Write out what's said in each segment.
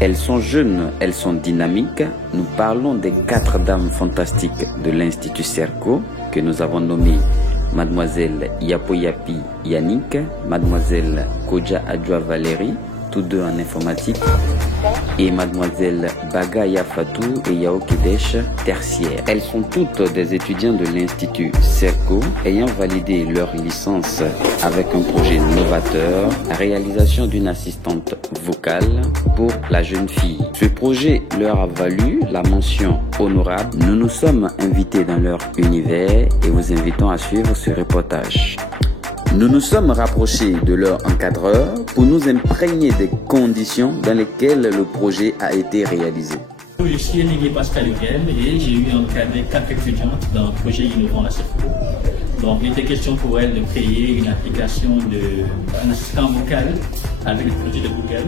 Elles sont jeunes, elles sont dynamiques. Nous parlons des 4 dames fantastiques de l'Institut Serco que nous avons nommées Mademoiselle Yapoyapi Yannick, Mademoiselle Kodja Adjoa Valérie, tous deux en informatique, et Mademoiselle Bagaya Fatou et Yao Kidesh, tertiaire. Elles sont toutes des étudiants de l'Institut Serco ayant validé leur licence avec un projet novateur, la réalisation d'une assistante vocale pour la jeune fille. Ce projet leur a valu la mention honorable. Nous nous sommes invités dans leur univers et vous invitons à suivre ce reportage. Nous nous sommes rapprochés de leur encadreur pour nous imprégner des conditions dans lesquelles le projet a été réalisé. Je suis Olivier Pascal Huguel et j'ai eu encadré 4 étudiantes dans un projet innovant à Serco. Donc il était question pour elles de créer une application d'un assistant vocal avec le projet de Google.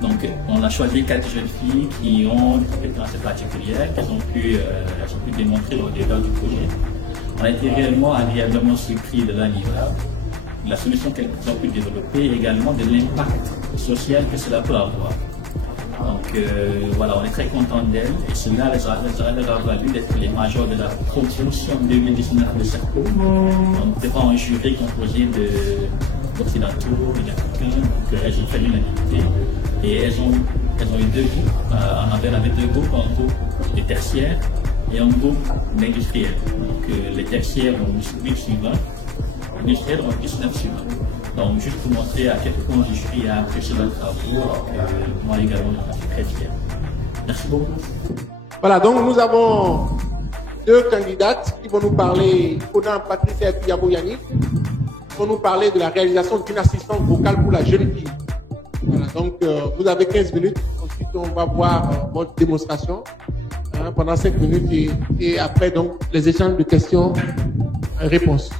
Donc on a choisi 4 jeunes filles qui ont une compétence particulière, qu'elles ont pu démontrer au début du projet. On a été réellement agréablement surpris de la livrable, la solution qu'elles ont pu développer et également de l'impact social que cela peut avoir. Donc voilà, on est très content d'elles et cela leur a valu d'être les majors de la promotion 2019 de Serco. Donc devant un jury composé d'occidentaux et d'africains, donc elles ont fait l'unanimité et elles ont eu 2 groupes. On avait 2 groupes, un groupe des tertiaires et un groupe d'industriels. Donc les tertiaires ont 8 suivants. Industriels ont 19 suivants. Donc, juste pour montrer à quel point le jury a apprécié leurs travaux, moi également, je suis très fier. Merci beaucoup. Voilà, donc nous avons 2 candidates qui vont nous parler, Conan Patricia et Yabo Yannick, qui vont nous parler de la réalisation d'une assistante vocale pour la jeune fille. Voilà, donc vous avez 15 minutes, ensuite on va voir votre démonstration pendant 5 minutes et après donc les échanges de questions-réponses.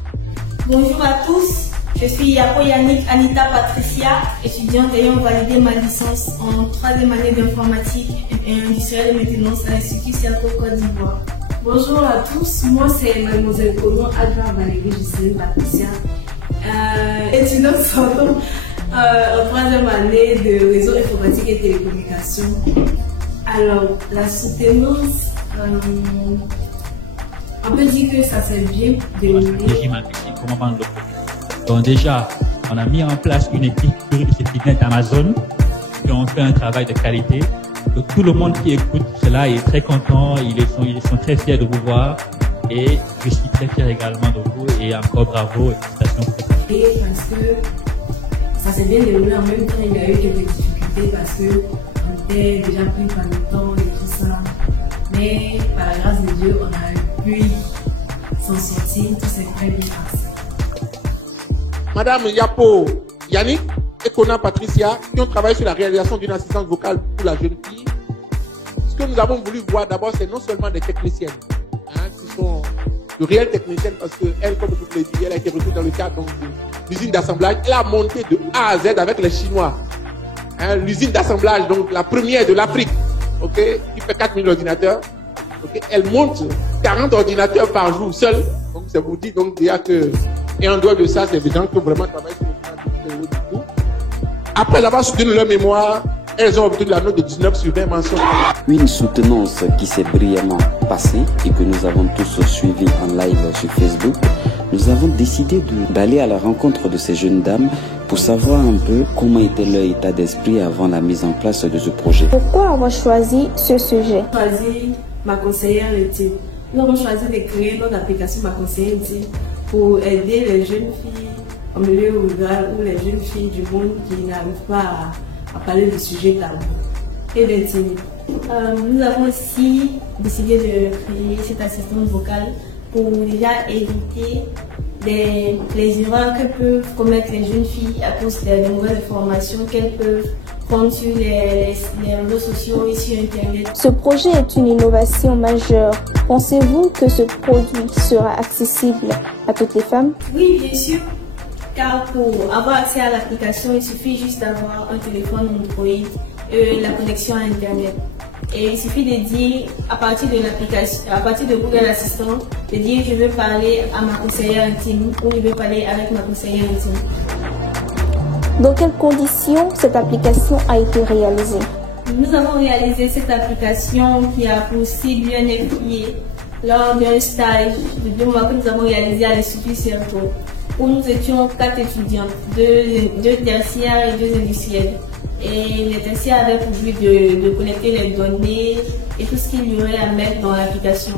Bonjour à tous, je suis Yapo Yannick Anita Patricia, étudiante ayant validé ma licence en 3e année d'informatique et industrielle de maintenance à l'Institut Serco Côte d'Ivoire. Bonjour à tous, moi c'est Mademoiselle Kodja Adjoa Valérie Gisèle Patricia, étudiante sortant en 3e année de réseau informatique et télécommunications. Alors, la soutenance, on peut dire que ça s'est bien déroulé. Donc déjà, on a mis en place une équipe pluridisciplinaire d'Amazon qui ont fait un travail de qualité. Donc tout le monde qui écoute cela est très content, ils sont très fiers de vous voir et je suis très fier également de vous et encore bravo et félicitations. Et parce que ça s'est bien déroulé en même temps, il y a eu quelques difficultés parce qu'on était déjà pris par le temps et tout ça. Mais par la grâce de Dieu, on a pu s'en sortir, tout s'est très bien passé. Madame Yapo Yannick et Conan Patricia qui ont travaillé sur la réalisation d'une assistance vocale pour la jeune fille. Ce que nous avons voulu voir d'abord, c'est non seulement des techniciennes, qui sont de réelles techniciennes parce qu'elle, comme vous l'avez dit, elle a été recrutée dans le cadre de l'usine d'assemblage. Elle a monté de A à Z avec les Chinois. L'usine d'assemblage, donc la première de l'Afrique, qui fait 4000 ordinateurs. Elle monte 40 ordinateurs par jour seule. Donc ça vous dit donc déjà que, et en dehors de ça, c'est évident que vraiment travailler sur le plan du tout. Après avoir soutenu leur mémoire, elles ont obtenu la note de 19 sur 20 mentions. Une soutenance qui s'est brillamment passée et que nous avons tous suivi en live sur Facebook. Nous avons décidé d'aller à la rencontre de ces jeunes dames pour savoir un peu comment était leur état d'esprit avant la mise en place de ce projet. Pourquoi avoir choisi ce sujet? Choisi ma conseillère intime. Nous avons choisi de créer notre application Ma conseillère intime pour aider les jeunes filles en milieu rural ou les jeunes filles du monde qui n'arrivent pas à parler de sujets tabous et d'intimité. Nous avons aussi décidé de créer cette assistante vocale pour déjà éviter les erreurs que peuvent commettre les jeunes filles à cause des mauvaises informations qu'elles peuvent prendre sur les réseaux sociaux et sur Internet. Ce projet est une innovation majeure. Pensez-vous que ce produit sera accessible à toutes les femmes? Oui, bien sûr. Car pour avoir accès à l'application, il suffit juste d'avoir un téléphone Android et la connexion à Internet. Et il suffit de dire, à partir de l'application, à partir de Google Assistant, de dire je veux parler à ma conseillère intime ou je veux parler avec ma conseillère intime. Dans quelles conditions cette application a été réalisée? Nous avons réalisé cette application qui a pour cible un FIE lors d'un stage de 2 mois que nous avons réalisé à l'Institut Cerveau, où nous étions 4 étudiants, 2 tertiaires et 2 industriels. Et les tertiaires avaient pour but de collecter les données et tout ce qu'il y aurait à mettre dans l'application.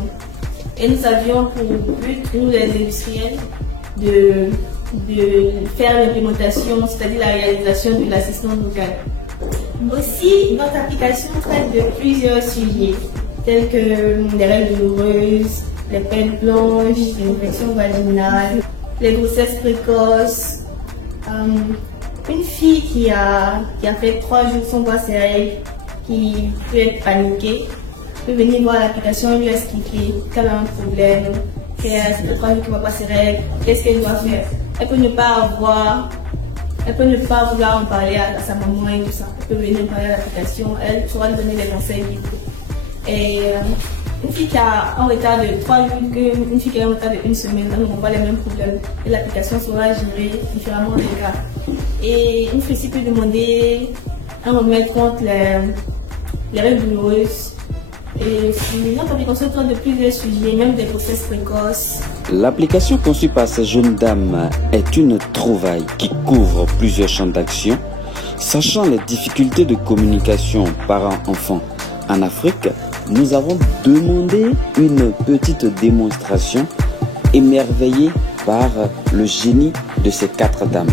Et nous avions pour but, nous les industriels, de faire l'implémentation, c'est-à-dire la réalisation de l'assistance vocale. Aussi, notre application traite de plusieurs sujets, tels que les règles douloureuses, les peines blanches, les infections vaginales, les grossesses précoces. Une fille qui a fait 3 jours sans voir ses règles, qui peut être paniquée, peut venir voir l'application et lui expliquer qu'elle a un problème, qu'elle a 3 jours qui ne voit pas ses règles, qu'est-ce qu'elle doit faire. Elle peut ne pas vouloir en parler à sa maman et tout ça. Elle peut venir parler à l'application, elle saura lui donner des conseils. Et une fille qui a un retard de 3 jours, une fille qui a un retard de 1 semaine, elle n'aura pas les mêmes problèmes. Et l'application sera gérée différemment des cas. Et une fille aussi peut demander un remède contre les règles douloureuses. Et notre application traite de plusieurs sujets, même des grossesses précoces. L'application conçue par ces jeunes dames est une trouvaille qui couvre plusieurs champs d'action. Sachant les difficultés de communication parents-enfants en Afrique, nous avons demandé une petite démonstration émerveillée par le génie de ces 4 dames.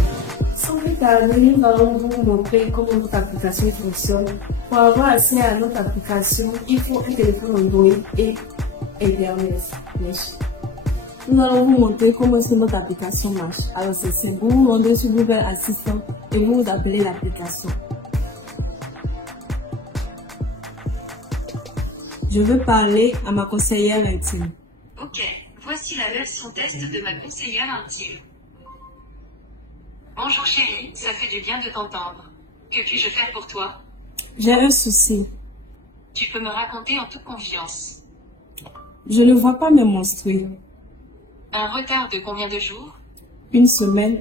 Sans plus tarder, nous allons vous montrer comment notre application fonctionne. Pour avoir accès à notre application, il faut un téléphone Android et Internet. Nous allons vous montrer comment est-ce que notre application marche. Alors c'est simple, vous vous rendez sur Google Assistant et vous appelez l'application. Je veux parler à ma conseillère intime. Ok, voici la version test de ma conseillère intime. Bonjour chérie, ça fait du bien de t'entendre. Que puis-je faire pour toi? J'ai un souci. Tu peux me raconter en toute confiance. Je ne vois pas mes menstrues. Un retard de combien de jours? 1 semaine.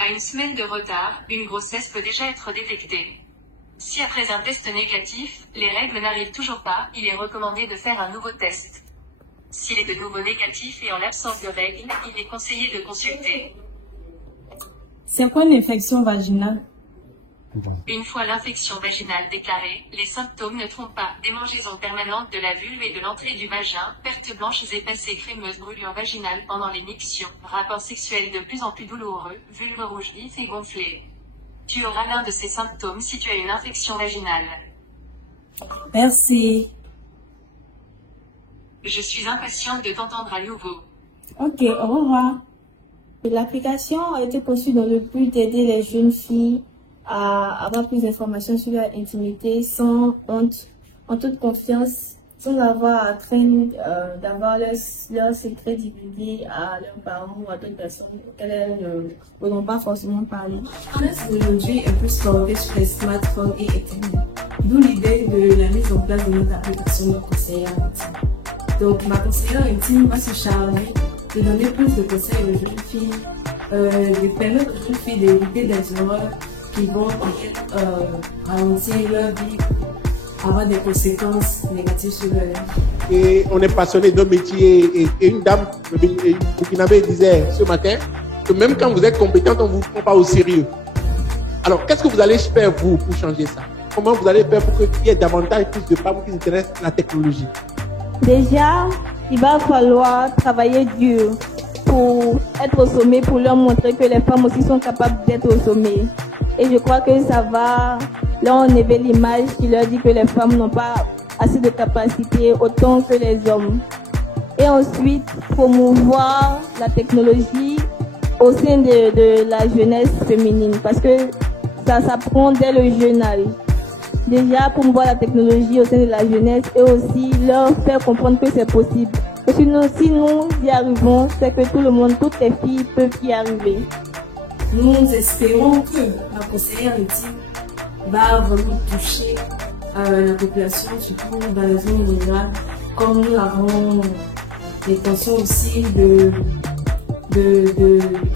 À 1 semaine de retard, une grossesse peut déjà être détectée. Si après un test négatif, les règles n'arrivent toujours pas, il est recommandé de faire un nouveau test. S'il est de nouveau négatif et en l'absence de règles, il est conseillé de consulter. C'est quoi une infection vaginale? Une fois l'infection vaginale déclarée, les symptômes ne trompent pas. Démangeaison permanente de la vulve et de l'entrée du vagin, pertes blanches épaises et crémeuses, brûlures vaginales pendant l'émission, rapports sexuels de plus en plus douloureux, vulve rouge vif et gonflée. Tu auras l'un de ces symptômes si tu as une infection vaginale. Merci. Je suis impatiente de t'entendre à nouveau. Ok, au revoir. L'application a été conçue dans le but d'aider les jeunes filles à avoir plus d'informations sur leur intimité sans honte, en toute confiance, sans avoir à craindre d'avoir leurs secrets divulgués à leurs parents ou à d'autres personnes auxquelles elles ne pourront pas forcément parler. Aujourd'hui est plus formée sur les smartphones et Internet. D'où l'idée de la mise en place de notre application de conseillère intime. Donc ma conseillère intime va se charger de donner plus de conseils aux jeunes filles, de permettre aux jeunes filles d'éviter des erreurs qui vont ralentir leur vie, avoir des conséquences négatives sur leur vie. Et on est passionné d'un métier et une dame burkinabé disait ce matin que même quand vous êtes compétente, on ne vous prend pas au sérieux. Alors qu'est-ce que vous allez faire vous pour changer ça? Comment vous allez faire pour qu'il y ait davantage plus de femmes qui s'intéressent à la technologie? Déjà, il va falloir travailler dur pour être au sommet, pour leur montrer que les femmes aussi sont capables d'être au sommet. Et je crois que ça va leur enlever l'image qui leur dit que les femmes n'ont pas assez de capacité autant que les hommes. Et ensuite, promouvoir la technologie au sein de la jeunesse féminine parce que ça s'apprend dès le jeune âge. Déjà, promouvoir la technologie au sein de la jeunesse et aussi leur faire comprendre que c'est possible. Et sinon, si nous y arrivons, c'est que tout le monde, toutes les filles peuvent y arriver. Nous espérons que la conseillère intime va vraiment toucher la population, surtout dans les zones rurales, comme nous avons l'intention aussi de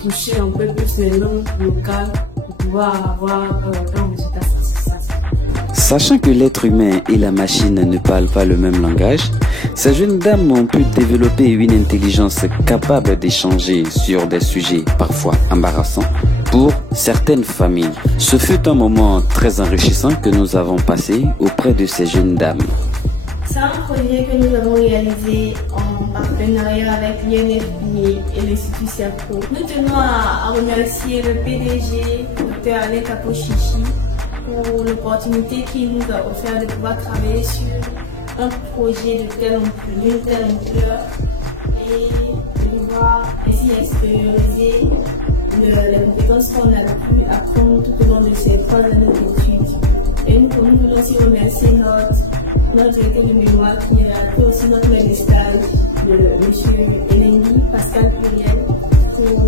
toucher un peu plus les langues locales pour pouvoir avoir un résultat satisfaisant. Sachant que l'être humain et la machine ne parlent pas le même langage, ces jeunes dames ont pu développer une intelligence capable d'échanger sur des sujets parfois embarrassants pour certaines familles. Ce fut un moment très enrichissant que nous avons passé auprès de ces jeunes dames. C'est un projet que nous avons réalisé en partenariat avec l'INFP et l'Institut Serco. Nous tenons à remercier le PDG, Dr Alain Capochichi, pour l'opportunité qu'il nous a offert de pouvoir travailler sur un projet d'une telle ampleur et de pouvoir ainsi extérioriser les compétences qu'on a pu apprendre tout au long de ces 3 années d'études. Et nous voulons aussi remercier notre directeur de mémoire qui a été aussi notre maître de stage, M. Eleni Pascal Pluriel, pour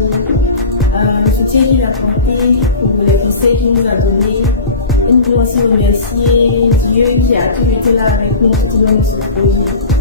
le soutien qu'il a apporté, pour les conseils qu'il nous a donnés. Et nous voulons aussi remercier Dieu qui a toujours été là avec nous tout au long de ce projet.